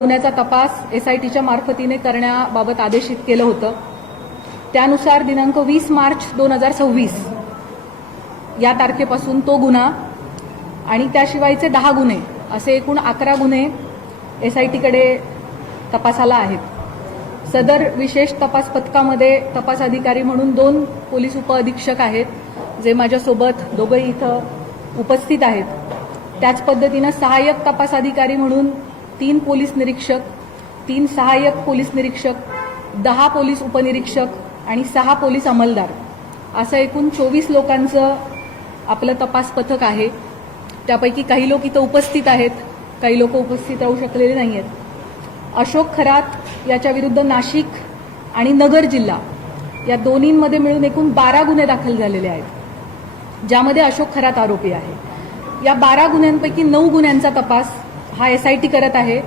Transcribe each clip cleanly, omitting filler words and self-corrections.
गुन्ह्याचा तपास एसआयटीच्या मार्फतीने करण्याबाबत आदेशित केलं होतं। त्यानुसार दिनांक 20 मार्च 2026 या तारखेपासून तो गुन्हा आणि त्याशिवायचे 10 गुन्हे असे एकूण 11 गुन्हे एसआयटीकडे तपासाला आहेत। सदर विशेष तपास पथकामध्ये तपास अधिकारी म्हणून 2 पोलीस उपअधीक्षक आहेत, जे माझ्यासोबत दोघंही इथं उपस्थित आहेत। त्याच पद्धतीने सहाय्यक तपास अधिकारी म्हणून 3 पोलीस निरीक्षक, 3 सहाय्यक पोलीस निरीक्षक, 10 पोलीस उपनिरीक्षक आणि 6 पोलीस अंमलदार असं एकूण 24 लोकांचं आपलं तपास पथक आहे। त्यापैकी काही लोक इथं उपस्थित आहेत, काही लोक उपस्थित राहू शकलेले नाही आहेत। अशोक खरात याच्या विरुद्ध नाशिक आणि नगर जिल्हा या दोन्हींमध्ये मिळून एकूण 12 गुन्हे दाखल झालेले आहेत, ज्यामध्ये अशोक खरात आरोपी आहे। या 12 गुन्ह्यांपैकी 9 गुन्ह्यांचा तपास हा एसआयटी करत आहे,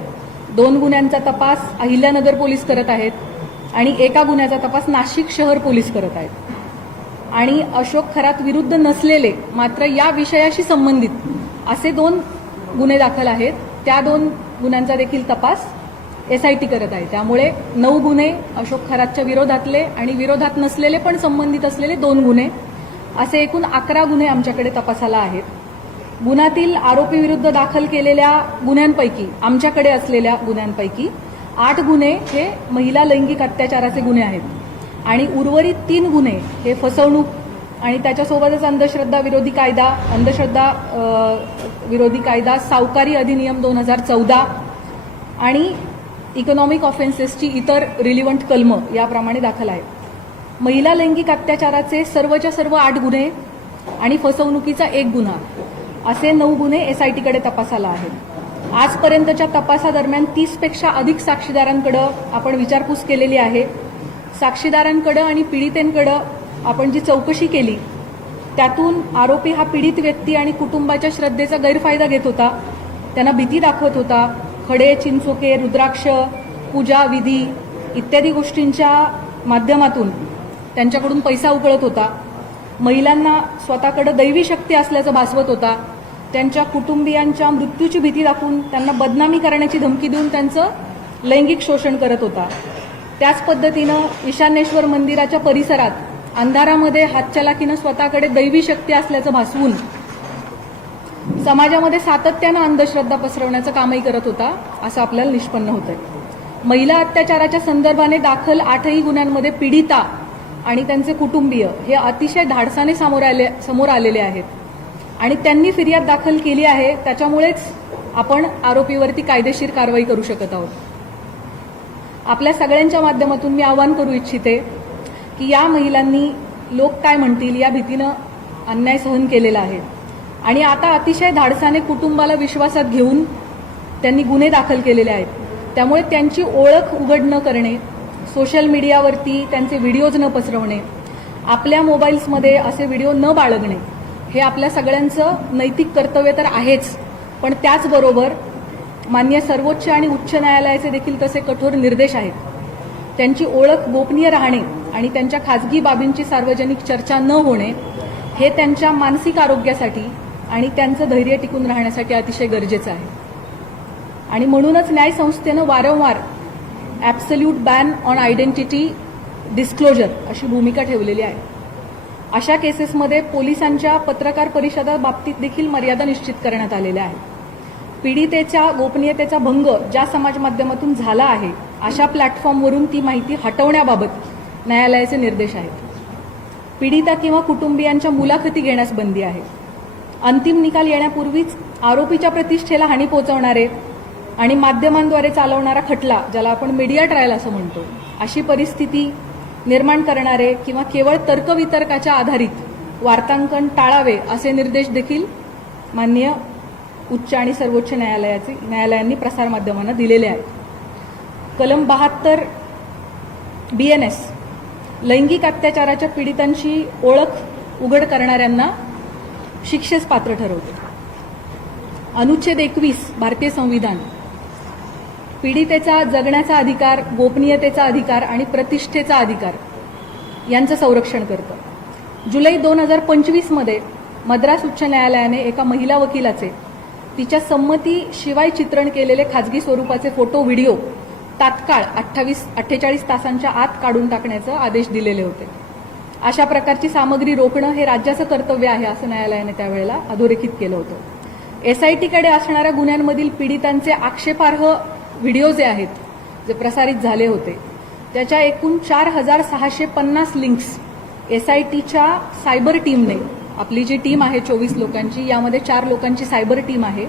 2 गुन्ह्यांचा तपास अहिल्यानगर पोलीस करत आहेत आणि एका गुन्ह्याचा तपास नाशिक शहर पोलीस करत आहेत। आणि अशोक खरात विरुद्ध नसलेले मात्र या विषयाशी संबंधित असे 2 गुन्हे दाखल आहेत, त्या 2 गुन्ह्यांचा देखील तपास एसआयटी करत आहे। त्यामुळे 9 गुन्हे अशोक खरातच्या विरोधातले आणि विरोधात नसलेले पण संबंधित असलेले 2 गुन्हे असे एकूण 11 गुन्हे आमच्याकडे तपासाला आहेत। गुन्ह्यातील आरोपी विरुद्ध दाखल केलेल्या गुन्ह्यांपैकी आमच्याकडे असलेल्या गुन्ह्यांपैकी 8 गुन्हे हे महिला लैंगिक अत्याचाराचे गुन्हे आहेत आणि उर्वरित 3 गुन्हे हे फसवणूक आणि त्याच्यासोबतच अंधश्रद्धा विरोधी कायदा, सावकारी अधिनियम 2014 आणि इकॉनॉमिक ऑफेन्सेसची इतर रिलिव्हंट कलमं याप्रमाणे दाखल आहेत। महिला लैंगिक अत्याचाराचे सर्वच्या सर्व 8 गुन्हे आणि फसवणुकीचा 1 गुन्हा असे 9 गुन्हे एसआयटीकडे तपासाला आहेत। आजपर्यंतच्या तपासादरम्यान 30 पेक्षा अधिक साक्षीदारांकडे आपण विचारपूस केलेली आहे। साक्षीदारांकडे आणि पीडितेंकडे आपण जी चौकशी केली त्यातून आरोपी हा पीडित व्यक्ती आणि कुटुंबाच्या श्रद्धेचा गैरफायदा घेत होता, त्यांना भीती दाखवत होता, खडे, चिंचोके, रुद्राक्ष, पूजा विधी इत्यादी गोष्टींच्या माध्यमातून त्यांच्याकडून पैसा उकळत होता, महिलांना स्वतःकडे दैवी शक्ती असल्याचं भासवत होता, त्यांच्या कुटुंबियांच्या मृत्यूची भीती दाखवून त्यांना बदनामी करण्याची धमकी देऊन त्यांचं लैंगिक शोषण करत होता। त्याच पद्धतीनं ईशान्येश्वर मंदिराच्या परिसरात अंधारामध्ये हातचलाखीनं स्वतःकडे दैवी शक्ती असल्याचं भासवून समाजामध्ये सातत्यानं अंधश्रद्धा पसरवण्याचं कामही करत होता, असं आपल्याला निष्पन्न होतंय। महिला अत्याचाराच्या संदर्भाने दाखल 8ही गुन्ह्यांमध्ये पीडिता आणि त्यांचे कुटुंबीय हे अतिशय धाडसाने समोर आलेले आहेत आणि त्यांनी फिर्याद दाखल केली आहे, त्याच्यामुळेच आपण आरोपीवरती कायदेशीर कारवाई करू शकत आहोत। आपल्या सगळ्यांच्या माध्यमातून मी आवाहन करू इच्छिते की या महिलांनी लोक काय म्हणतील या भीतीनं अन्याय सहन केलेला आहे आणि आता अतिशय धाडसाने कुटुंबाला विश्वासात घेऊन त्यांनी गुन्हे दाखल केलेले आहेत। त्यामुळे त्यांची ओळख उघड न करणे, सोशल मीडियावरती त्यांचे व्हिडिओज न पसरवणे, आपल्या मोबाईल्समध्ये असे व्हिडिओ न बाळगणे हे आपल्या सगळ्यांचं नैतिक कर्तव्य तर आहेच, पण त्याचबरोबर माननीय सर्वोच्च आणि उच्च न्यायालयाचे देखील तसे कठोर निर्देश आहेत। त्यांची ओळख गोपनीय राहणे आणि त्यांच्या खाजगी बाबींची सार्वजनिक चर्चा न होणे हे त्यांच्या मानसिक आरोग्यासाठी आणि त्यांचं धैर्य टिकून राहण्यासाठी अतिशय गरजेचं आहे। आणि म्हणूनच न्यायसंस्थेनं वारंवार absolute ban on identity disclosure अशी भूमिका ठेवलेली आहे। अशा केसेसमध्ये पोलिसांच्या पत्रकार परिषदा बाबतीत देखील मर्यादा निश्चित करण्यात आलेल्या आहेत। पीडितेच्या गोपनीयतेचा भंग ज्या समाज माध्यमातून झाला आहे अशा प्लॅटफॉर्मवरून ती माहिती हटवण्याबाबत न्यायालयाचे निर्देश आहेत। पीडिता किंवा कुटुंबियांच्या मुलाखती घेण्यास बंदी आहे। अंतिम निकाल येण्यापूर्वीच आरोपीच्या प्रतिष्ठेला हानी पोहोचवणारे आणि माध्यमांद्वारे चालवणारा खटला, ज्याला आपण मीडिया ट्रायल असं म्हणतो, अशी परिस्थिती निर्माण करणारे किंवा केवळ तर्कवितर्काच्या आधारित वार्तांकन टाळावे असे निर्देश देखील माननीय उच्च आणि सर्वोच्च न्यायालयांनी प्रसारमाध्यमांना दिलेले आहेत। कलम 72 BNS लैंगिक अत्याचाराच्या पीडितांची ओळख उघड करणाऱ्यांना शिक्षेस पात्र ठरवते। अनुच्छेद 21 भारतीय संविधान पीडितेचा जगण्याचा अधिकार, गोपनीयतेचा अधिकार आणि प्रतिष्ठेचा अधिकार यांचं संरक्षण करतं। जुलै 2025 मध्ये मद्रास उच्च न्यायालयाने एका महिला वकिलाचे तिच्या संमतीशिवाय चित्रण केलेले खाजगी स्वरूपाचे फोटो व्हिडिओ तात्काळ 48 तासांच्या आत काढून टाकण्याचे आदेश दिलेले होते. अशा प्रकारची सामग्री रोखणं हे राज्याचं कर्तव्य आहे असं न्यायालयाने त्यावेळेला अधोरेखित केलं होतं. एसआयटीकडे असणाऱ्या गुन्ह्यांमधील पीडितांचे आक्षेपार्ह व्हिडिओ जे आहेत, जे प्रसारित झाले होते, त्याच्या एकूण 4650 लिंक्स एसआयटीच्या सायबर टीमने, आपली जी टीम आहे 24 लोकांची, यामध्ये 4 लोकांची सायबर टीम आहे,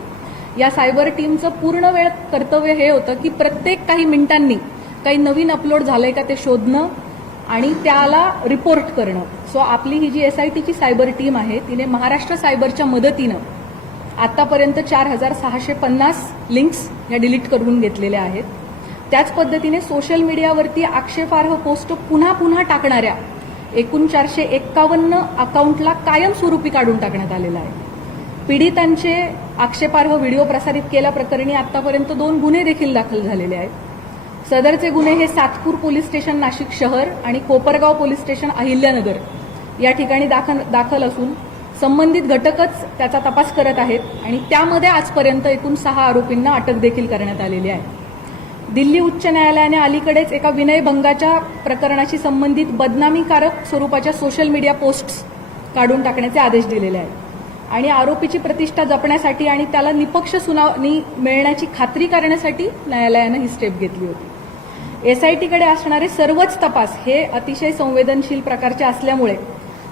या सायबर टीमचं पूर्ण वेळ कर्तव्य हे होतं की प्रत्येक काही मिनिटांनी काही नवीन अपलोड झालंय का ते शोधणं आणि त्याला रिपोर्ट करणं. सो आपली ही जी एसआयटीची सायबर टीम आहे तिने महाराष्ट्र सायबरच्या मदतीनं आतापर्यंत 4650 लिंक्स या डिलीट करून घेतलेल्या आहेत. त्याच पद्धतीने सोशल मीडियावरती आक्षेपार्ह पोस्ट पुन्हा पुन्हा टाकणाऱ्या एकूण 451 अकाउंटला कायमस्वरूपी काढून टाकण्यात आलेलं आहे. पीडितांचे आक्षेपार्ह व्हिडिओ प्रसारित केल्याप्रकरणी आतापर्यंत 2 गुन्हे देखील दाखल झालेले आहेत. सदरचे गुन्हे हे सातपूर पोलीस स्टेशन नाशिक शहर आणि कोपरगाव पोलीस स्टेशन अहिल्यानगर या ठिकाणी दाखल असून संबंधित घटकच त्याचा तपास करत आहेत आणि त्यामध्ये आजपर्यंत एकूण 6 आरोपींना अटक देखील करण्यात आलेली आहे. दिल्ली उच्च न्यायालयाने अलीकडेच एका विनयभंगाच्या प्रकरणाशी संबंधित बदनामीकारक स्वरूपाच्या सोशल मीडिया पोस्ट्स काढून टाकण्याचे आदेश दिलेले आहेत आणि आरोपीची प्रतिष्ठा जपण्यासाठी आणि त्याला निपक्ष सुनावणी मिळण्याची खात्री करण्यासाठी न्यायालयानं ही स्टेप घेतली होती. एसआयटीकडे असणारे सर्वच तपास हे अतिशय संवेदनशील प्रकारचे असल्यामुळे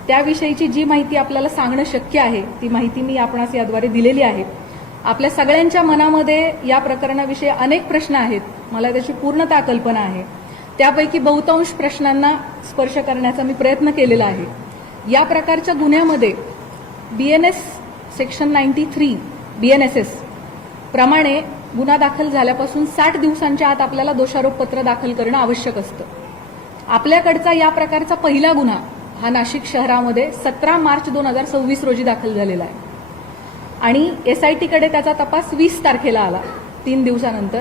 त्याविषयीची जी माहिती आपल्याला सांगणं शक्य आहे ती माहिती मी आपणास याद्वारे दिलेली आहे. आपल्या सगळ्यांच्या मनामध्ये या प्रकरणाविषयी अनेक प्रश्न आहेत, मला त्याची पूर्णतः कल्पना आहे. त्यापैकी बहुतांश प्रश्नांना स्पर्श करण्याचा मी प्रयत्न केलेला आहे. या प्रकारच्या गुन्ह्यामध्ये बीएनएस सेक्शन 93 बीएनएसएस प्रमाणे गुन्हा दाखल झाल्यापासून 60 दिवसांच्या आत आपल्याला दोषारोपपत्र दाखल करणं आवश्यक असतं. आपल्याकडचा या प्रकारचा पहिला गुन्हा हा नाशिक शहरामध्ये 17 मार्च 2026 रोजी दाखल झालेला आहे आणि एसआयटीकडे त्याचा तपास 20 तारखेला आला, 3 दिवसानंतर.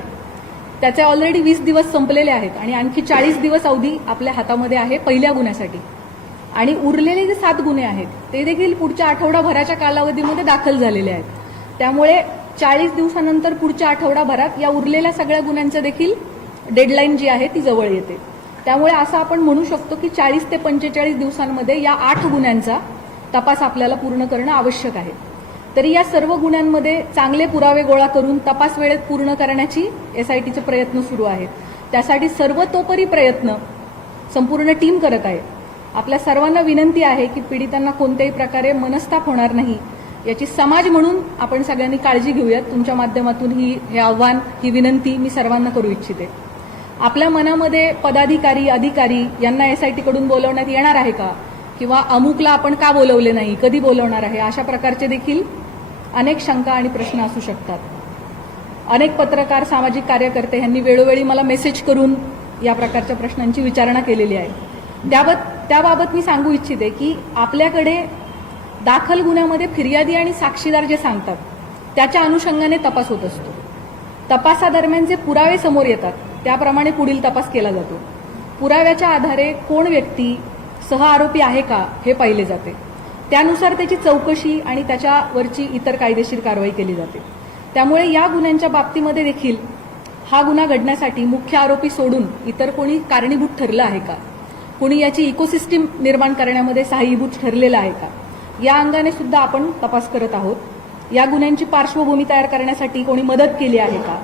त्याचे ऑलरेडी 20 दिवस संपलेले आहेत आणि आणखी 40 दिवस अवधी आपल्या हातामध्ये आहे पहिल्या गुन्ह्यासाठी आणि उरलेले जे 7 गुन्हे आहेत ते देखील पुढच्या आठवडाभराच्या कालावधीमध्ये दाखल झालेले आहेत. त्यामुळे 40 दिवसानंतर पुढच्या आठवडाभरात या उरलेल्या सगळ्या गुन्ह्यांचं देखील डेडलाईन जी आहे ती जवळ येते. त्यामुळे असं आपण म्हणू शकतो की 40 ते 45 दिवसांमध्ये या 8 गुन्ह्यांचा तपास आपल्याला पूर्ण करणं आवश्यक आहे. तरी या सर्व गुन्ह्यांमध्ये चांगले पुरावे गोळा करून तपास वेळेत पूर्ण करण्याची एसआयटीचे प्रयत्न सुरू आहेत. त्यासाठी सर्वतोपरी प्रयत्न संपूर्ण टीम करत आहे. आपल्या सर्वांना विनंती आहे की पीडितांना कोणत्याही प्रकारे मनस्ताप होणार नाही याची समाज म्हणून आपण सगळ्यांनी काळजी घेऊयात. तुमच्या माध्यमातून हे आव्हान, ही विनंती मी सर्वांना करू इच्छिते. आपल्या मनामध्ये पदाधिकारी, अधिकारी यांना एसआयटीकडून बोलवण्यात येणार आहे का, किंवा अमुकला आपण का बोलवले नाही, कधी बोलवणार आहे, अशा प्रकारचे देखील अनेक शंका आणि प्रश्न असू शकतात. अनेक पत्रकार, सामाजिक कार्यकर्ते यांनी वेळोवेळी मला मेसेज करून या प्रकारच्या प्रश्नांची विचारणा केलेली आहे. त्याबाबत मी सांगू इच्छिते की आपल्याकडे दाखल गुन्ह्यामध्ये फिर्यादी आणि साक्षीदार जे सांगतात त्याच्या अनुषंगाने तपास होत असतो. तपासादरम्यान जे पुरावे समोर येतात त्याप्रमाणे पुढील तपास केला जातो. पुराव्याच्या आधारे कोण व्यक्ती सह आरोपी आहे का हे पाहिले जाते. त्यानुसार त्याची चौकशी आणि त्याच्यावरची इतर कायदेशीर कारवाई केली जाते. त्यामुळे या गुन्ह्यांच्या बाबतीमध्ये देखील हा गुन्हा घडण्यासाठी मुख्य आरोपी सोडून इतर कोणी कारणीभूत ठरलं आहे का, कोणी याची इकोसिस्टीम निर्माण करण्यामध्ये सहाय्यभूत ठरलेलं आहे का, या अंगाने सुद्धा आपण तपास करत आहोत. या गुन्ह्यांची पार्श्वभूमी तयार करण्यासाठी कोणी मदत केली आहे का,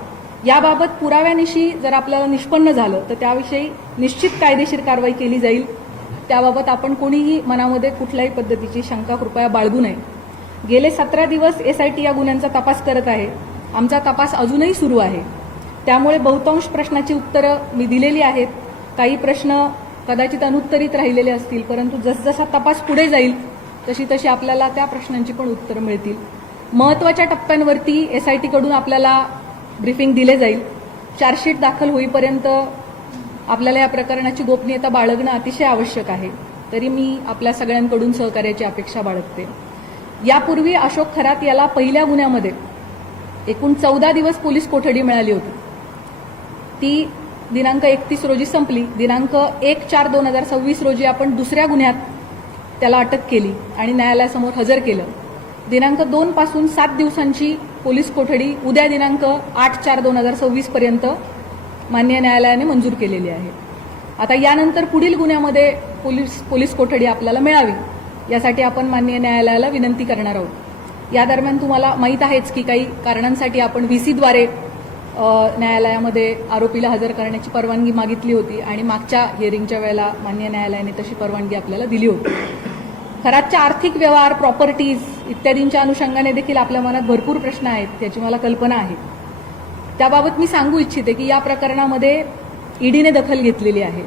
याबाबत पुराव्यानिशी जर आपल्याला निष्पन्न झालं तर त्याविषयी निश्चित कायदेशीर कारवाई केली जाईल. त्याबाबत आपण कोणीही मनामध्ये कुठल्याही पद्धतीची शंका कृपया बाळगू नये. गेले 17 दिवस एसआयटी या गुन्ह्यांचा तपास करत आहे. आमचा तपास अजूनही सुरू आहे. त्यामुळे बहुतांश प्रश्नाची उत्तरं मी दिलेली आहेत. काही प्रश्न कदाचित अनुत्तरित राहिलेले असतील, परंतु जसजसा तपास पुढे जाईल तशी तशी आपल्याला त्या प्रश्नांची पण उत्तरं मिळतील. महत्त्वाच्या टप्प्यांवरती एसआयटीकडून आपल्याला ब्रीफिंग दिले जाईल. चार्जशीट दाखल होईपर्यंत आपल्याला या प्रकरणाची गोपनीयता बाळगणं अतिशय आवश्यक आहे. तरी मी आपल्या सगळ्यांकडून सहकार्याची अपेक्षा बाळगते. यापूर्वी अशोक खरात याला पहिल्या गुन्ह्यामध्ये एकूण 14 दिवस पोलीस कोठडी मिळाली होती. ती दिनांक 31 रोजी संपली. दिनांक 1/4/2026 रोजी आपण दुसऱ्या गुन्ह्यात त्याला अटक केली आणि न्यायालयासमोर हजर केलं. दिनांक 2 पासून 7 दिवसांची पोलीस कोठडी उद्या दिनांक 8/4/2026 पर्यंत माननीय न्यायालयाने मंजूर केलेली आहे. आता यानंतर पुढील गुन्ह्यामध्ये पोलीस कोठडी आपल्याला मिळावी यासाठी आपण माननीय न्यायालयाला विनंती करणार आहोत. या दरम्यान तुम्हाला माहीत आहेच की काही कारणांसाठी आपण व्हीसीद्वारे न्यायालयामध्ये आरोपीला हजर करण्याची परवानगी मागितली होती आणि मागच्या हिअरिंगच्या वेळेला माननीय न्यायालयाने तशी परवानगी आपल्याला दिली होती. खरातच्या आर्थिक व्यवहार, प्रॉपर्टीज इत्यादींच्या अनुषंगाने देखील आपल्या मनात भरपूर प्रश्न आहेत, त्याची मला कल्पना आहे. त्याबाबत मी सांगू इच्छिते की या प्रकरणामध्ये ईडीने दखल घेतलेली आहे.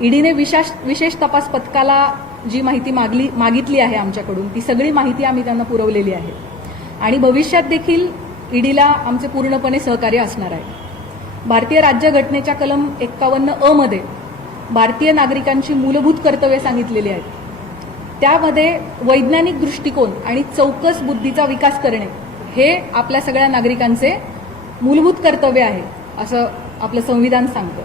ईडीने विशेष तपास पथकाला जी माहिती मागितली आहे आमच्याकडून ती सगळी माहिती आम्ही त्यांना पुरवलेली आहे आणि भविष्यात देखील ईडीला आमचे पूर्णपणे सहकार्य असणार आहे. भारतीय राज्यघटनेच्या कलम 51(अ) मध्ये भारतीय नागरिकांची मूलभूत कर्तव्ये सांगितलेली आहेत. त्यामध्ये वैज्ञानिक दृष्टिकोन आणि चौकस बुद्धीचा विकास करणे हे आपल्या सगळ्या नागरिकांचे मूलभूत कर्तव्य आहे असं आपलं संविधान सांगतं.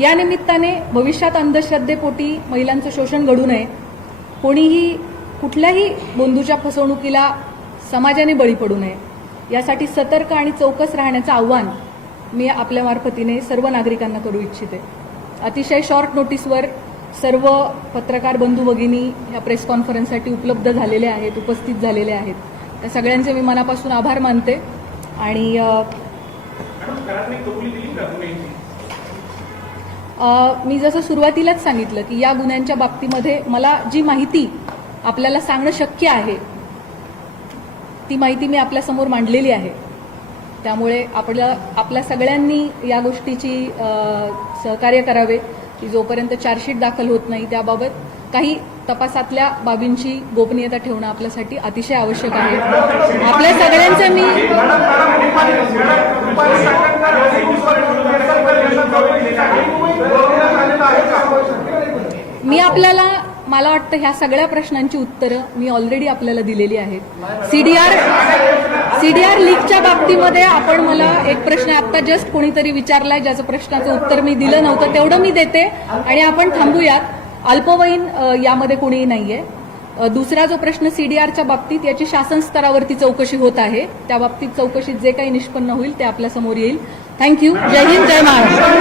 या निमित्ताने भविष्यात अंधश्रद्धेपोटी महिलांचं शोषण घडू नये, कोणीही कुठल्याही बंधूच्या फसवणुकीला समाजाने बळी पडू नये यासाठी सतर्क आणि चौकस राहण्याचं आव्हान मी आपल्या मार्फतीने सर्व नागरिकांना करू इच्छिते. अतिशय शॉर्ट नोटीसवर सर्व पत्रकार बंधू भगिनी ह्या प्रेस कॉन्फरन्ससाठी उपलब्ध झालेले आहेत, उपस्थित झालेले आहेत. त्या सगळ्यांचे मी मनापासून आभार मानते आणि मी जसं सुरुवातीलाच सांगितलं की या गुन्ह्यांच्या बाबतीमध्ये मला जी माहिती आपल्याला सांगणं शक्य आहे ती माहिती मी आपल्यासमोर मांडलेली आहे. त्यामुळे आपल्या सगळ्यांनी या गोष्टीची सहकार्य करावे की जोपर्यंत चार्जशीट दाखल होत नाही त्याबाबत काही तपासातल्या बाबींची गोपनीयता ठेवणं आपल्यासाठी अतिशय आवश्यक आहे. आपल्या सगळ्यांचे मी आपल्याला मला वाटतं ह्या सगळ्या प्रश्नांची उत्तरं मी ऑलरेडी आपल्याला दिलेली आहेत. सीडीआर लीकच्या बाबतीमध्ये आपण मला एक प्रश्न आता जस्ट कोणीतरी विचारलाय ज्याचं प्रश्नाचं उत्तर मी दिलं नव्हतं तेवढं मी देते आणि आपण थांबूयात. अल्पवयीन यामध्ये कोणीही नाहीये. दुसरा जो प्रश्न सीडीआरच्या बाबतीत याची शासन स्तरावरती चौकशी होत आहे. त्या बाबतीत चौकशीत जे काही निष्पन्न होईल ते आपल्या समोर येईल. थँक्यू. जय हिंद, जय महाराष्ट्र.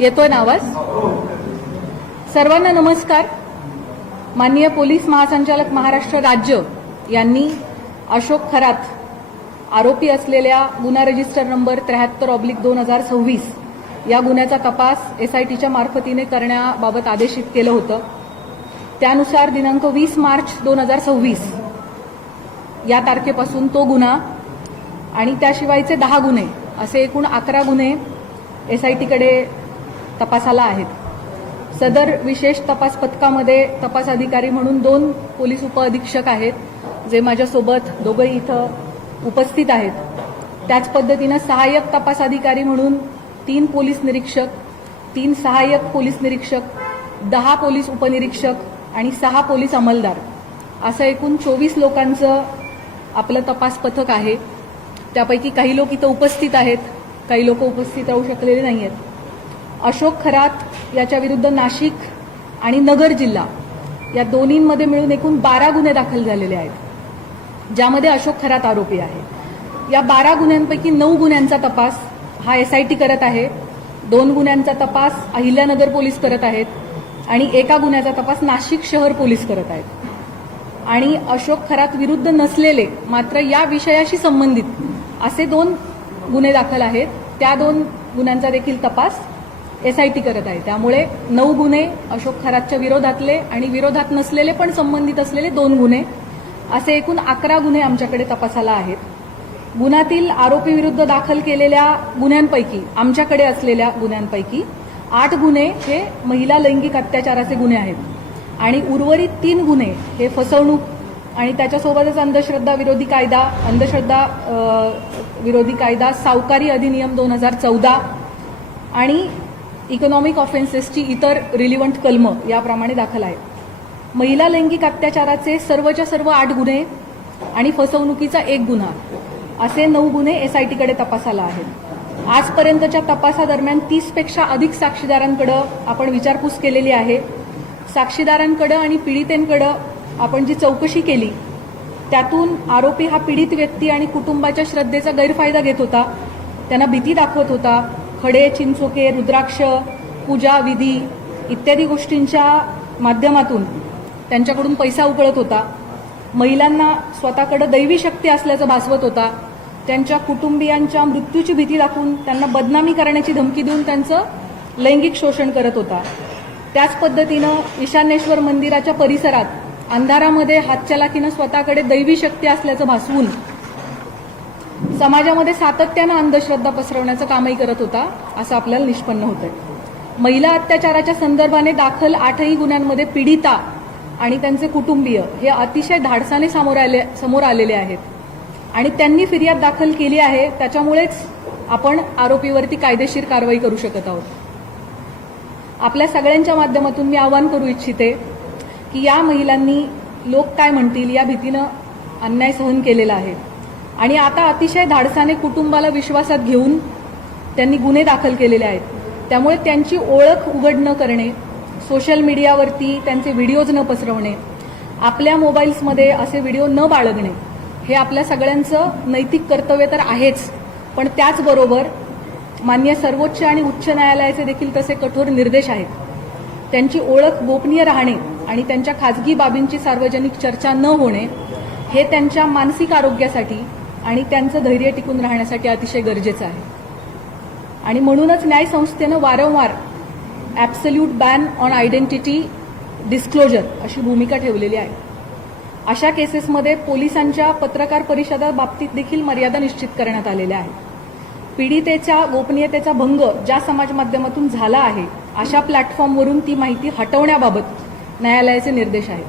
येतोय ना आवाज? सर्वांना नमस्कार. माननीय पोलीस महासंचालक महाराष्ट्र राज्य यांनी अशोक खरात आरोपी असलेल्या गुन्हा रजिस्टर नंबर 73/2026 या गुन्ह्याचा तपास एसआयटीच्या मार्फतीने करण्याबाबत आदेशित केलं होतं. त्यानुसार दिनांक 20 मार्च 2026 या तारखेपासून तो गुन्हा आणि त्याशिवायचे 10 गुन्हे असे एकूण 11 गुन्हे एसआयटीकडे तपासाला आहेत. सदर विशेष तपास पथकामध्ये तपास अधिकारी म्हणून 2 पोलीस उपअधीक्षक आहेत जे माझ्यासोबत दोघंही इथं उपस्थित आहेत. त्याच पद्धतीनं सहाय्यक तपास अधिकारी म्हणून 3 पोलीस निरीक्षक, 3 सहाय्यक पोलीस निरीक्षक, 10 पोलीस उपनिरीक्षक आणि 6 पोलीस अंमलदार असं एकूण 24 लोकांचं आपलं तपास पथक आहे. त्यापैकी काही लोक इथं उपस्थित आहेत, काही लोक उपस्थित राहू शकलेले नाही आहेत. अशोक खरात याच्या विरुद्ध नाशिक आणि नगर जिल्हा या दोन्हींमध्ये मिळून एकूण 12 गुन्हे दाखल झालेले आहेत ज्यामध्ये अशोक खरात आरोपी आहे. या 12 गुन्ह्यांपैकी 9 गुन्ह्यांचा तपास हा एसआयटी करत आहे, 2 गुन्ह्यांचा तपास अहिल्यानगर पोलीस करत आहेत आणि एका गुन्ह्याचा तपास नाशिक शहर पोलीस करत आहेत. आणि अशोक खरात विरुद्ध नसलेले मात्र या विषयाशी संबंधित असे 2 गुन्हे दाखल आहेत. त्या 2 गुन्ह्यांचा देखील तपास एसआयटी करत आहे. त्यामुळे 9 गुन्हे अशोक खरातच्या विरोधातले आणि विरोधात नसलेले पण संबंधित असलेले 2 गुन्हे असे एकूण 11 गुन्हे आमच्याकडे तपासाला आहेत. गुन्ह्यातील आरोपी विरुद्ध दाखल केलेल्या गुन्ह्यांपैकी आमच्याकडे असलेल्या गुन्ह्यांपैकी 8 गुन्हे हे महिला लैंगिक अत्याचाराचे गुन्हे आहेत आणि उर्वरित 3 गुन्हे हे फसवणूक आणि त्याच्यासोबतच अंधश्रद्धा विरोधी कायदा सावकारी अधिनियम 2014 आणि इकॉनॉमिक ऑफेन्सेसची इतर रिलिव्हंट कलमं याप्रमाणे दाखल आहेत. महिला लैंगिक अत्याचाराचे सर्वच्या सर्व 8 गुन्हे आणि फसवणुकीचा 1 गुन्हा असे 9 गुन्हे एसआयटीकडे तपासाला आहेत. आजपर्यंतच्या तपासादरम्यान 30 पेक्षा अधिक साक्षीदारांकडे आपण विचारपूस केलेली आहे. साक्षीदारांकडे आणि पीडितेंकडे आपण जी चौकशी केली त्यातून आरोपी हा पीडित व्यक्ती आणि कुटुंबाच्या श्रद्धेचा गैरफायदा घेत होता, त्यांना भीती दाखवत होता, खडे चिंचोके रुद्राक्ष पूजा विधी इत्यादी गोष्टींच्या माध्यमातून त्यांच्याकडून पैसा उकळत होता, महिलांना स्वतःकडे दैवी शक्ती असल्याचं भासवत होता, त्यांच्या कुटुंबियांच्या मृत्यूची भीती दाखवून त्यांना बदनामी करण्याची धमकी देऊन त्यांचं लैंगिक शोषण करत होता. त्याच पद्धतीनं ईशान्येश्वर मंदिराच्या परिसरात अंधारामध्ये हातचलाखीनं स्वतःकडे दैवी शक्ती असल्याचं भासवून समाजामध्ये सातत्यानं अंधश्रद्धा पसरवण्याचं कामही करत होता असं आपल्याला निष्पन्न होतंय. महिला अत्याचाराच्या संदर्भाने दाखल 8ही गुन्ह्यांमध्ये पीडिता आणि त्यांचे कुटुंबीय हे अतिशय धाडसाने समोर आलेले आहेत आणि त्यांनी फिर्याद दाखल केली आहे. त्याच्यामुळेच आपण आरोपीवरती कायदेशीर कारवाई करू शकत आहोत. आपल्या सगळ्यांच्या माध्यमातून मी आवाहन करू इच्छिते की या महिलांनी लोक काय म्हणतील या भीतीनं अन्याय सहन केलेला आहे आणि आता अतिशय धाडसाने कुटुंबाला विश्वासात घेऊन त्यांनी गुन्हे दाखल केलेले आहेत. त्यामुळे त्यांची ओळख उघड न करणे, सोशल मीडियावरती त्यांचे व्हिडिओज न पसरवणे, आपल्या मोबाईल्समध्ये असे व्हिडिओ न बाळगणे हे आपल्या सगळ्यांचं नैतिक कर्तव्य तर आहेच, पण त्याचबरोबर माननीय सर्वोच्च आणि उच्च न्यायालयाचे देखील तसे कठोर निर्देश आहेत. त्यांची ओळख गोपनीय राहणे आणि त्यांच्या खाजगी बाबींची सार्वजनिक चर्चा न होणे हे त्यांच्या मानसिक आरोग्यासाठी आणि त्यांचं धैर्य टिकून राहण्यासाठी अतिशय गरजेचं आहे. आणि म्हणूनच न्यायसंस्थेनं वारंवार absolute ban on identity disclosure अशी भूमिका ठेवलेली आहे. अशा केसेसमध्ये पोलिसांच्या पत्रकार परिषदा बाबतीत देखील मर्यादा निश्चित करण्यात आलेल्या आहेत. पीडितेच्या गोपनीयतेचा भंग ज्या समाज माध्यमातून झाला आहे अशा प्लॅटफॉर्मवरून ती माहिती हटवण्याबाबत न्यायालयाचे निर्देश आहेत.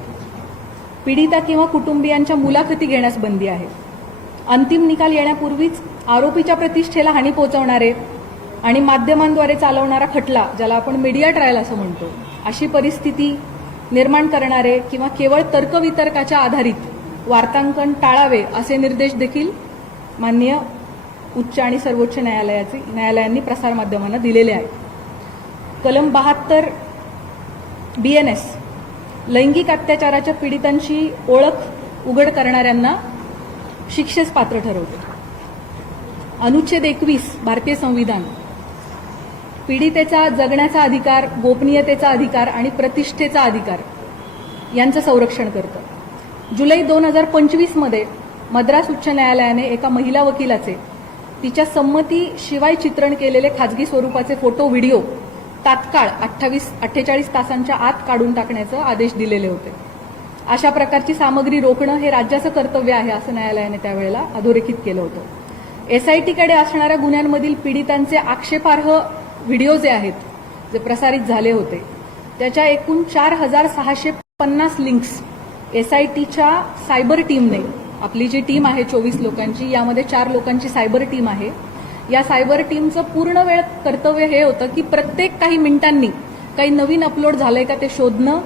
पीडिता किंवा कुटुंबियांच्या मुलाखती घेण्यास बंदी आहे. अंतिम निकाल येण्यापूर्वीच आरोपीच्या प्रतिष्ठेला हानी पोहोचवणारे आणि माध्यमांद्वारे चालवणारा खटला, ज्याला आपण मीडिया ट्रायल असं म्हणतो, अशी परिस्थिती निर्माण करणारे किंवा केवळ तर्कवितर्काच्या आधारित वार्तांकन टाळावे असे निर्देश देखील माननीय उच्च आणि सर्वोच्च न्यायालयांनी प्रसारमाध्यमांना दिलेले आहेत. कलम 72 BNS लैंगिक अत्याचाराच्या पीडितांची ओळख उघड करणाऱ्यांना शिक्षेस पात्र ठरवते. अनुच्छेद 21 भारतीय संविधान पीडितेचा जगण्याचा अधिकार, गोपनीयतेचा अधिकार आणि प्रतिष्ठेचा अधिकार यांचं संरक्षण करतं. जुलै 2025 मद्रास उच्च न्यायालयाने एका महिला वकिलाचे तिच्या संमतीशिवाय चित्रण केलेले खाजगी स्वरूपाचे फोटो व्हिडिओ तात्काळ 48 तासांच्या आत काढून टाकण्याचे आदेश दिलेले होते. अशा प्रकारची सामग्री रोखणं हे राज्याचं कर्तव्य आहे असं न्यायालयाने त्यावेळेला अधोरेखित केलं होतं. एसआयटीकडे असणाऱ्या गुन्ह्यांमधील पीडितांचे आक्षेपार्ह व्हिडिओ जे आहेत, जे प्रसारित झाले होते, त्याच्या एकूण 4650 लिंक्स एसआयटीच्या सायबर टीमने, आपली जी टीम आहे 24 लोकांची, यामध्ये 4 लोकांची सायबर टीम आहे, या सायबर टीमचं पूर्ण वेळ कर्तव्य हे होतं की प्रत्येक काही मिनिटांनी काही नवीन अपलोड झालंय का ते शोधणं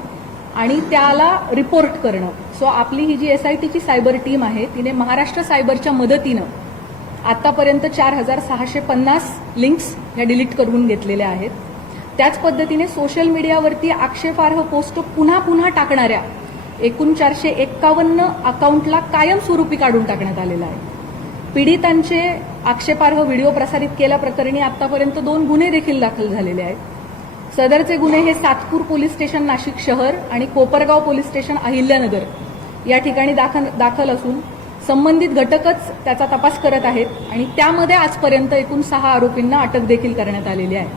आणि त्याला रिपोर्ट करणं. सो आपली ही जी एसआयटीची सायबर टीम आहे तिने महाराष्ट्र सायबरच्या मदतीनं आतापर्यंत 4650 लिंक्स ह्या डिलीट करून घेतलेल्या आहेत. त्याच पद्धतीने सोशल मीडियावरती आक्षेपार्ह पोस्ट पुन्हा पुन्हा टाकणाऱ्या एकूण 451 अकाउंटला कायमस्वरूपी काढून टाकण्यात आलेलं आहे. पीडितांचे आक्षेपार्ह व्हिडिओ प्रसारित केल्याप्रकरणी आतापर्यंत 2 गुन्हे देखील दाखल झालेले आहेत. सदरचे गुन्हे हे सातपूर पोलीस स्टेशन नाशिक शहर आणि कोपरगाव पोलीस स्टेशन अहिल्यानगर या ठिकाणी दाखल असून संबंधित घटकच त्याचा तपास करत आहेत आणि त्यामध्ये आजपर्यंत एकूण 6 आरोपींना अटक देखील करण्यात आलेली आहे.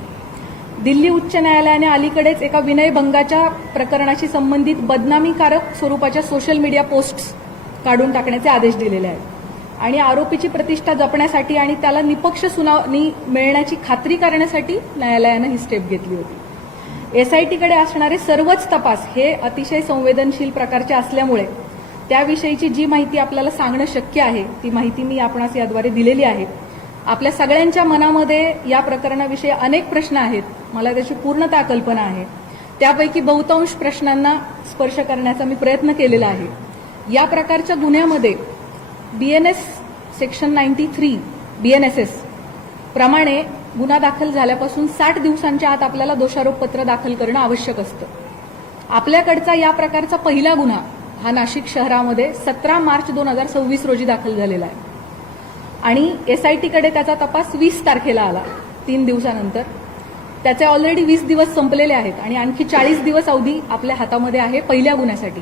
दिल्ली उच्च न्यायालयाने अलीकडेच एका विनयभंगाच्या प्रकरणाशी संबंधित बदनामीकारक स्वरूपाच्या सोशल मीडिया पोस्ट्स काढून टाकण्याचे आदेश दिलेले आहेत. आणि आरोपीची प्रतिष्ठा जपण्यासाठी आणि त्याला निपक्ष सुनावणी मिळण्याची खात्री करण्यासाठी न्यायालयानं ही स्टेप घेतली होती। एसआयटीकडे असणारे सर्वच तपास हे अतिशय संवेदनशील प्रकारचे असल्यामुळे त्याविषयीची जी माहिती आपल्याला सांगणं शक्य आहे ती माहिती मी आपणास याद्वारे दिलेली आहे। आपल्या सगळ्यांच्या मनामध्ये या प्रकरणाविषयी अनेक प्रश्न आहेत, मला त्याची पूर्णतः कल्पना आहे। त्यापैकी बहुतांश प्रश्नांना स्पर्श करण्याचा मी प्रयत्न केलेला आहे। या प्रकारच्या गुन्ह्यामध्ये BNS सेक्शन 93 BNSS प्रमाणे गुन्हा दाखल झाल्यापासून 60 दिवसांच्या आत आपल्याला दोषारोपपत्र दाखल करणं आवश्यक असतं। आपल्याकडचा या प्रकारचा पहिला गुन्हा हा नाशिक शहरामध्ये 17 मार्च 2026 रोजी दाखल झालेला आहे आणि एसआयटीकडे त्याचा तपास 20 तारखेला आला, 3 दिवसानंतर। त्याचे ऑलरेडी 20 दिवस संपलेले आहेत आणि आणखी 40 दिवस अवधी आपल्या हातामध्ये आहे पहिल्या गुन्ह्यासाठी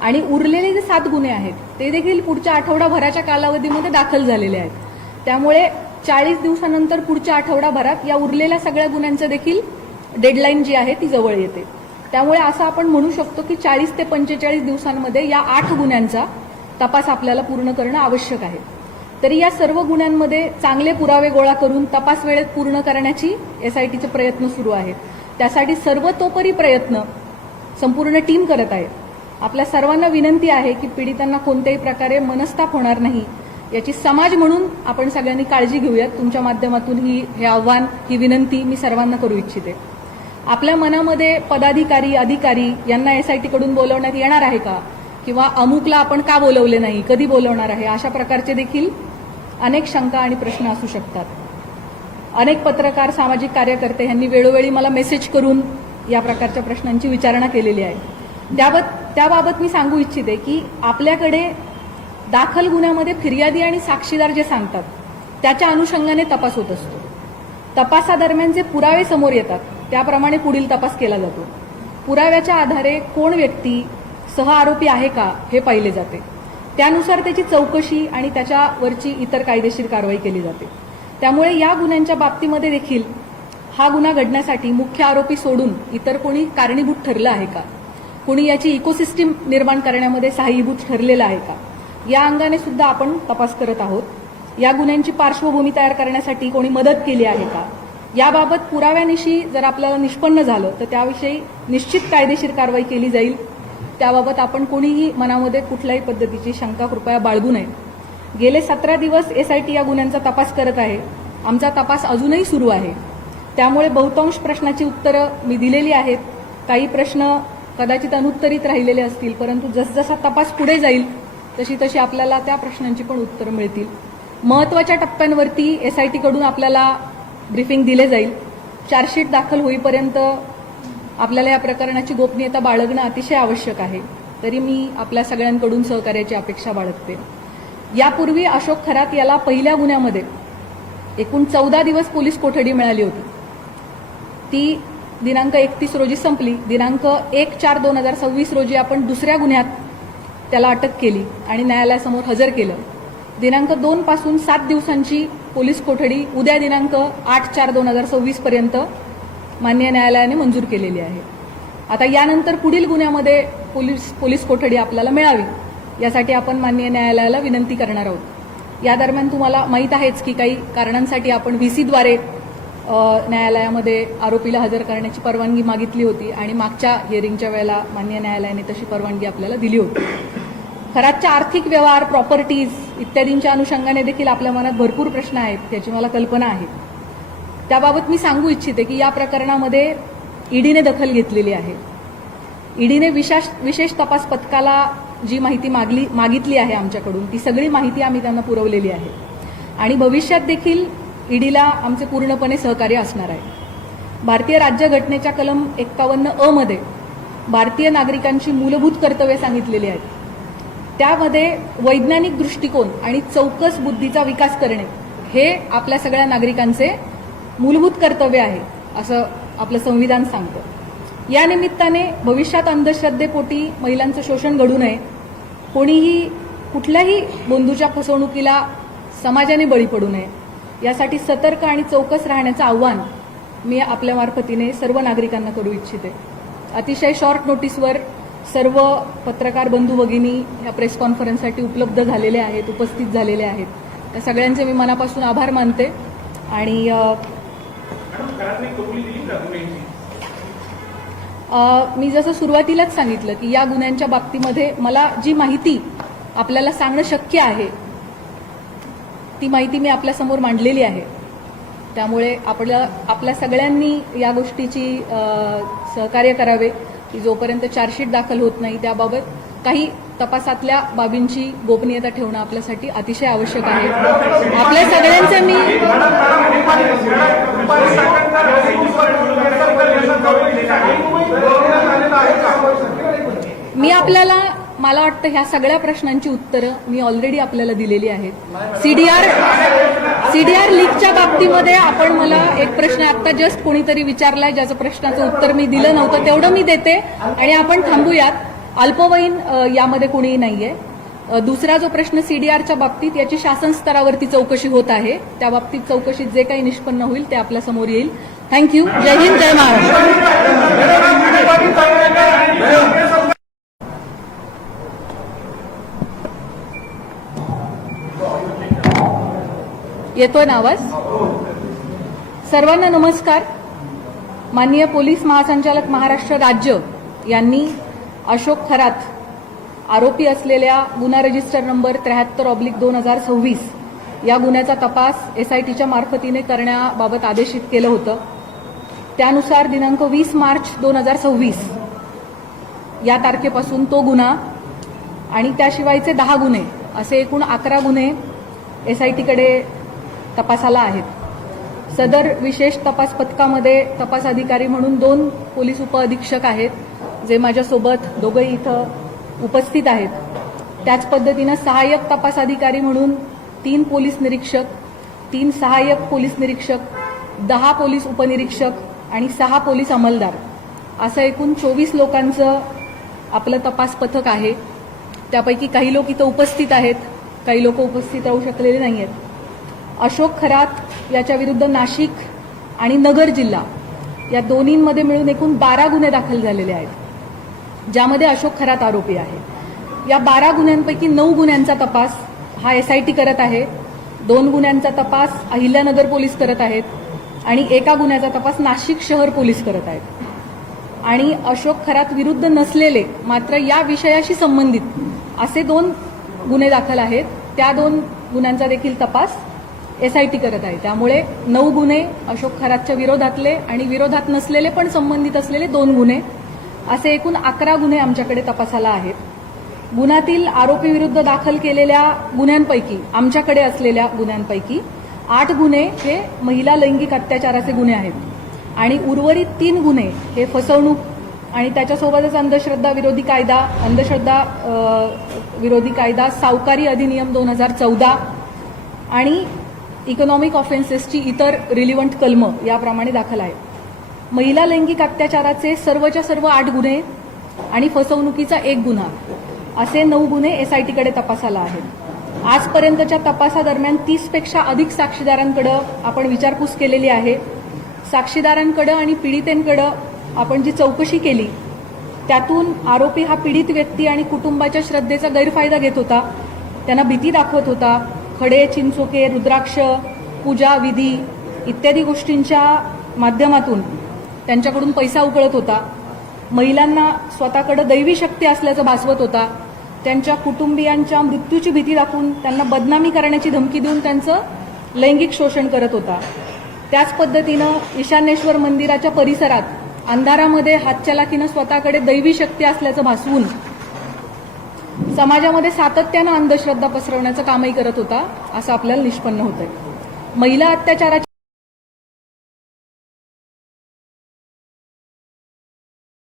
आणि उरलेले जे 7 गुन्हे आहेत ते देखील पुढच्या आठवडाभराच्या कालावधीमध्ये दाखल झालेले आहेत। त्यामुळे 40 दिवसानंतर पुढच्या आठवडाभरात या उरलेल्या सगळ्या गुन्ह्यांचं देखील डेडलाईन जी आहे ती जवळ येते। त्यामुळे असं आपण म्हणू शकतो की 40 ते 45 दिवसांमध्ये या 8 गुन्ह्यांचा तपास आपल्याला पूर्ण करणं आवश्यक आहे। तरी या सर्व गुन्ह्यांमध्ये चांगले पुरावे गोळा करून तपास वेळेत पूर्ण करण्याची एसआयटीचे प्रयत्न सुरू आहेत। त्यासाठी सर्वतोपरी प्रयत्न संपूर्ण टीम करत आहे। आपल्या सर्वांना विनंती आहे की पीडितांना कोणत्याही प्रकारे मनस्ताप होणार नाही याची समाज म्हणून आपण सगळ्यांनी काळजी घेऊयात। तुमच्या माध्यमातून हे आव्हान, ही विनंती मी सर्वांना करू इच्छिते। आपल्या मनामध्ये पदाधिकारी, अधिकारी यांना एसआयटीकडून बोलवण्यात येणार आहे का, किंवा अमुकला आपण का बोलवले नाही, कधी बोलवणार आहे, अशा प्रकारचे देखील अनेक शंका आणि प्रश्न असू शकतात। अनेक पत्रकार, सामाजिक कार्यकर्ते यांनी वेळोवेळी मला मेसेज करून या प्रकारच्या प्रश्नांची विचारणा केलेली आहे। त्याबाबत मी सांगू इच्छिते की आपल्याकडे दाखल गुन्ह्यामध्ये फिर्यादी आणि साक्षीदार जे सांगतात त्याच्या अनुषंगाने तपास होत असतो। तपासादरम्यान जे पुरावे समोर येतात त्याप्रमाणे पुढील तपास केला जातो। पुराव्याच्या आधारे कोण व्यक्ती सह आरोपी आहे का हे पाहिले जाते, त्यानुसार त्याची चौकशी आणि त्याच्यावरची इतर कायदेशीर कारवाई केली जाते। त्यामुळे या गुन्ह्यांच्या बाबतीमध्ये देखील हा गुन्हा घडण्यासाठी मुख्य आरोपी सोडून इतर कोणी कारणीभूत ठरलं आहे का, कोणी याची इकोसिस्टीम निर्माण करण्यामध्ये सहाय्यभूत ठरलेलं आहे का, या अंगाने सुद्धा आपण तपास करत आहोत। या गुन्ह्यांची पार्श्वभूमी तयार करण्यासाठी कोणी मदत केली आहे का, याबाबत पुराव्यानिशी जर आपल्याला निष्पन्न झालं तर त्याविषयी निश्चित कायदेशीर कारवाई केली जाईल। त्याबाबत आपण कोणीही मनामध्ये कुठल्याही पद्धतीची शंका कृपया बाळगू नये। गेले 17 दिवस एसआयटी या गुन्ह्यांचा तपास करत आहे। आमचा तपास अजूनही सुरू आहे। त्यामुळे बहुतांश प्रश्नाची उत्तरं मी दिलेली आहेत। काही प्रश्न कदाचित अनुत्तरित राहिलेले असतील, परंतु जसजसा तपास पुढे जाईल तशी तशी आपल्याला त्या प्रश्नांची पण उत्तरं मिळतील। महत्त्वाच्या टप्प्यांवरती एसआयटीकडून आपल्याला ब्रीफिंग दिले जाईल। चार्जशीट दाखल होईपर्यंत आपल्याला या प्रकरणाची गोपनीयता बाळगणं अतिशय आवश्यक आहे। तरी मी आपल्या सगळ्यांकडून सहकार्याची अपेक्षा बाळगते। यापूर्वी अशोक खरात याला पहिल्या गुन्ह्यामध्ये एकूण 14 दिवस पोलीस कोठडी मिळाली होती। ती दिनांक 31 रोजी संपली। दिनांक 1/4/2026 रोजी आपण दुसऱ्या गुन्ह्यात त्याला अटक केली आणि न्यायालयासमोर हजर केलं। दिनांक 2 पासून 7 दिवसांची पोलीस कोठडी उद्या दिनांक 8/4/2026 पर्यंत माननीय न्यायालयाने मंजूर केलेली आहे। आता यानंतर पुढील गुन्ह्यामध्ये पोलीस कोठडी आपल्याला मिळावी यासाठी आपण माननीय न्यायालयाला विनंती करणार आहोत। या दरम्यान तुम्हाला माहीत आहेच की काही कारणांसाठी आपण VC द्वारे न्यायालयामध्ये आरोपीला हजर करण्याची परवानगी मागितली होती आणि मागच्या हिअरिंगच्या वेळेला माननीय न्यायालयाने तशी परवानगी आपल्याला दिली होती। खरातच्या आर्थिक व्यवहार, प्रॉपर्टीज इत्यादींच्या अनुषंगाने देखील आपल्या मनात भरपूर प्रश्न आहेत याची मला कल्पना आहे। त्याबाबत मी सांगू इच्छिते की या प्रकरणामध्ये ईडीने दखल घेतलेली आहे। ईडीने विशेष तपास पथकाला जी माहिती मागितली आहे आमच्याकडून ती सगळी माहिती आम्ही त्यांना पुरवलेली आहे आणि भविष्यात देखील ईडीला आमचे पूर्णपणे सहकार्य असणार आहे। भारतीय राज्यघटनेच्या कलम 51 मध्ये भारतीय नागरिकांची मूलभूत कर्तव्ये सांगितलेली आहेत। त्यामध्ये वैज्ञानिक दृष्टिकोन आणि चौकस बुद्धीचा विकास करणे हे आपल्या सगळ्या नागरिकांचे मूलभूत कर्तव्य आहे असं आपलं संविधान सांगतं। या निमित्ताने भविष्यात अंधश्रद्धेपोटी महिलांचं शोषण घडू नये, कोणीही कुठल्याही बंधूच्या फसवणुकीला समाजाने बळी पडू नये यासाठी सतर्क आणि चौकस राहण्याचं आव्हान मी आपल्या मार्फतीने सर्व नागरिकांना करू इच्छिते। अतिशय शॉर्ट नोटीसवर सर्व पत्रकार बंधू भगिनी या प्रेस कॉन्फरन्ससाठी उपलब्ध झालेले आहेत, उपस्थित झालेले आहेत. त्या सगळ्यांचे मी मनापासून आभार मानते. आणि मी जसं सुरुवातीलाच सांगितलं की या गुन्ह्यांच्या बाबतीमध्ये मला जी माहिती आपल्याला सांगणं शक्य आहे ती माहिती मी आपल्यासमोर मांडलेली आहे. त्यामुळे आपल्या सगळ्यांनी या गोष्टीची सहकार्य करावे की जोपर्यंत चार्जशीट दाखल होत नाही त्याबाबत काही तपासातल्या बाबींची गोपनीयता ठेवणं आपल्यासाठी अतिशय आवश्यक आहे. आपल्या सगळ्यांचे मी आपल्याला मला वाटतं ह्या सगळ्या प्रश्नांची उत्तरं मी ऑलरेडी आपल्याला दिलेली आहेत. सीडीआर लीकच्या बाबतीमध्ये आपण मला एक प्रश्न आता जस्ट कोणीतरी विचारलाय ज्याचं प्रश्नाचं उत्तर मी दिलं नव्हतं तेवढं मी देते आणि आपण थांबूयात. अल्पवयीन यामध्ये कोणीही नाहीये. दुसरा जो प्रश्न सीडीआरच्या बाबतीत याची शासन स्तरावरती चौकशी होत आहे. त्या बाबतीत चौकशीत जे काही निष्पन्न होईल ते आपल्या समोर येईल. थँक्यू. जय हिंद, जय महाराष्ट्र. येतोय ना आवाज? सर्वांना नमस्कार. माननीय पोलीस महासंचालक महाराष्ट्र राज्य यांनी अशोक खरात आरोपी असलेल्या गुन्हा रजिस्टर नंबर 73/2026 या गुन्ह्याचा तपास एसआयटीच्या मार्फतीने करण्याबाबत आदेशित केलं होतं. त्यानुसार दिनांक 20 मार्च 2026 या तारखेपासून तो गुन्हा आणि त्याशिवायचे 10 गुन्हे असे एकूण 11 गुन्हे एसआयटीकडे तपासाला आहेत. सदर विशेष तपास पथकामध्ये तपास अधिकारी म्हणून 2 पोलीस उपअधीक्षक आहेत जे माझ्यासोबत दोघंही इथं उपस्थित आहेत. त्याच पद्धतीनं सहाय्यक तपास अधिकारी म्हणून 3 पोलीस निरीक्षक, 3 सहाय्यक पोलीस निरीक्षक, 10 पोलीस उपनिरीक्षक आणि 6 पोलीस अंमलदार असं एकूण 24 लोकांचं आपलं तपास पथक आहे. त्यापैकी काही लोक इथं उपस्थित आहेत, काही लोक उपस्थित राहू शकलेले नाही आहेत. अशोक खरात याच्या विरुद्ध नाशिक आणि नगर जिल्हा या दोन्हींमध्ये मिळून एकूण 12 गुन्हे दाखल झालेले आहेत ज्यामध्ये अशोक खरात आरोपी आहे. या 12 गुन्ह्यांपैकी 9 गुन्ह्यांचा तपास हा एसआयटी करत आहे, 2 गुन्ह्यांचा तपास अहिल्यानगर पोलीस करत आहेत आणि एका गुन्ह्याचा तपास नाशिक शहर पोलीस करत आहेत. आणि अशोक खरात विरुद्ध नसलेले मात्र या विषयाशी संबंधित असे 2 गुन्हे दाखल आहेत. त्या 2 गुन्ह्यांचा देखील तपास एसआयटी करत आहे. त्यामुळे 9 गुन्हे अशोक खरातच्या विरोधातले आणि विरोधात नसलेले पण संबंधित असलेले 2 गुन्हे असे एकूण 11 गुन्हे आमच्याकडे तपासाला आहेत. गुन्ह्यातील आरोपी विरुद्ध दाखल केलेल्या गुन्ह्यांपैकी आमच्याकडे असलेल्या गुन्ह्यांपैकी 8 गुन्हे हे महिला लैंगिक अत्याचाराचे गुन्हे आहेत आणि उर्वरित 3 गुन्हे हे फसवणूक आणि त्याच्यासोबतच अंधश्रद्धा विरोधी कायदा, सावकारी अधिनियम 2014 आणि इकॉनॉमिक ऑफेन्सेसची इतर रिलिव्हंट कलमं याप्रमाणे दाखल आहेत. महिला लैंगिक अत्याचाराचे सर्वच्या सर्व 8 गुन्हे आणि फसवणुकीचा 1 गुन्हा असे 9 गुन्हे एसआयटीकडे तपासाला आहेत. आजपर्यंतच्या तपासादरम्यान 30पेक्षा अधिक साक्षीदारांकडे आपण विचारपूस केलेली आहे. साक्षीदारांकडे आणि पीडितेंकडे आपण जी चौकशी केली त्यातून आरोपी हा पीडित व्यक्ती आणि कुटुंबाच्या श्रद्धेचा गैरफायदा घेत होता, त्यांना भीती दाखवत होता, खडे, चिंचोके, रुद्राक्ष, पूजा विधी इत्यादी गोष्टींच्या माध्यमातून त्यांच्याकडून पैसा उकळत होता, महिलांना स्वतःकडे दैवी शक्ती असल्याचं भासवत होता, त्यांच्या कुटुंबियांच्या मृत्यूची भीती दाखवून त्यांना बदनामी करण्याची धमकी देऊन त्यांचं लैंगिक शोषण करत होता. त्याच पद्धतीनं ईशान्येश्वर मंदिराच्या परिसरात अंधारामध्ये हातचलाखीनं स्वतःकडे दैवी शक्ती असल्याचं भासवून समाजामध्ये सातत्यानं अंधश्रद्धा पसरवण्याचं कामही करत होता असं आपल्याला निष्पन्न होतंय. महिला अत्याचाराची